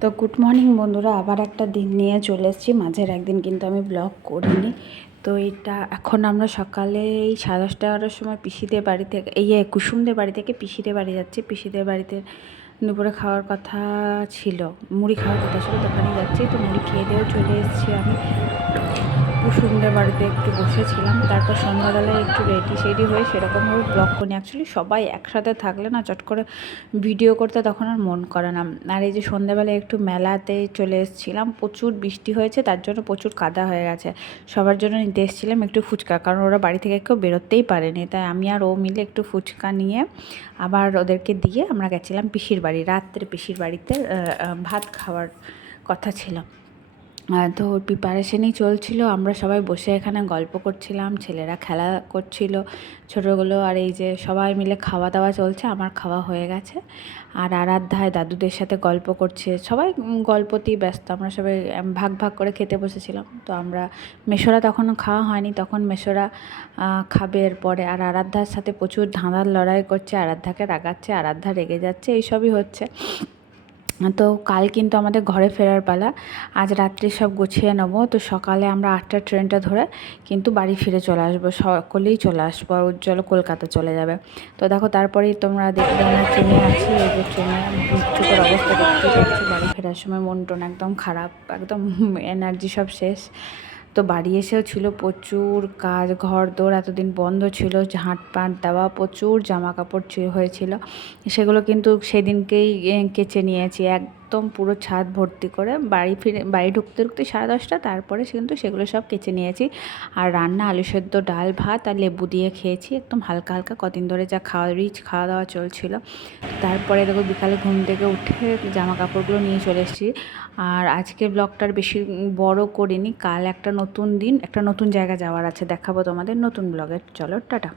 তো good morning বন্ধুরা, আবার একটা দিন নিয়ে চলে এসেছি। মাঝের একদিন কিন্তু আমি ব্লগ করিনি। তো এটা এখন আমরা সকালে এই 10:30-11টার সময় পিসিদের বাড়ি থেকে কুসুমদের বাড়ি থেকে পিসিদের বাড়ি যাচ্ছি। পিসিদের বাড়িতে দুপুরে খাওয়ার কথা ছিল, মুড়ি খাওয়ার কথা ছিল, দোকানে যাচ্ছি। তো মুড়ি খেয়ে দিয়েও চলে এসেছি আমি কুসুমদের বাড়িতে। একটু বসেছিলাম, তারপর সন্ধ্যাবেলায় একটু রেডি হয়ে সেরকমভাবে ব্লগ করি। অ্যাকচুয়ালি সবাই একসাথে থাকলে না চট করে ভিডিও করতে তখন আর মন করে না। আর এই যে সন্ধ্যাবেলায় একটু মেলাতে চলে এসেছিলাম, প্রচুর বৃষ্টি হয়েছে, তার জন্য প্রচুর কাদা হয়ে গেছে। সবার জন্য নিতে এসেছিলাম একটু ফুচকা, কারণ ওরা বাড়ি থেকে কেউ বেরোতেই পারেনি। তাই আমি আর ও মিলে একটু ফুচকা নিয়ে আবার ওদেরকে দিয়ে আমরা গেছিলাম পিসির বাড়ি। রাত্রে পিসির বাড়িতে ভাত খাওয়ার কথা ছিল। তো প্রিপারেশনই চলছিল, আমরা সবাই বসে এখানে গল্প করছিলাম, ছেলেরা খেলা করছিল ছোটোগুলো, আর এই যে সবাই মিলে খাওয়া দাওয়া চলছে। আমার খাওয়া হয়ে গেছে, আর আরাধ্যায় দাদুদের সাথে গল্প করছে। সবাই গল্পতেই ব্যস্ত, আমরা সবাই ভাগ ভাগ করে খেতে বসেছিলাম। তো আমরা মেশোরা তখনও খাওয়া হয়নি, তখন মেশোরা খাবে এরপরে। আর আরাধ্যার সাথে প্রচুর ধাঁধার লড়াই করছে, আরাধ্যাকে রাগাচ্ছে, আরাধ্যা রেগে যাচ্ছে, এইসবই হচ্ছে। তো কাল কিন্তু আমাদের ঘরে ফেরার পালা, আজ রাত্রে সব গুছিয়ে নেবো। তো সকালে আমরা 8টার ট্রেনটা ধরে কিন্তু বাড়ি ফিরে চলে আসবো, সকলেই চলে আসবো, আর উজ্জ্বল কলকাতা চলে যাবে। তো দেখো, তারপরেই তোমরা দেখবে আমরা ট্রেনে আছি। এই যে ট্রেনে চোখের অবস্থা দেখতে পাচ্ছি, বাড়ি ফেরার সময় মন টন একদম খারাপ, একদম এনার্জি সব শেষ। তো বাড়ি এসেও ছিল প্রচুর কাজ, ঘর দৌড় এতদিন বন্ধ ছিল, ঝাঁট পাট দেওয়া, প্রচুর জামা কাপড় হয়েছিল, সেগুলো কিন্তু সেদিনকেই কেচে নিয়েছি একদম পুরো ছাদ ভর্তি করে। বাড়ি ঢুকতে 10:30, তারপরে কিন্তু সেগুলো সব কেচে নিয়েছি। আর রান্না আলু সেদ্ধ, ডাল ভাত আর লেবু দিয়ে খেয়েছি, একদম হালকা হালকা, কদিন ধরে যা খাওয়া দাওয়া চলছিল। তারপরে দেখো বিকালে ঘুম থেকে উঠে জামা কাপড়গুলো নিয়ে চলে এসেছি। আর আজকের ব্লগটার বেশি বড় করিনি, কাল একটা নতুন দিন, একটা নতুন জায়গা যাওয়ার আছে, দেখাবো তোমাদের নতুন ব্লগে। চলো টাটা।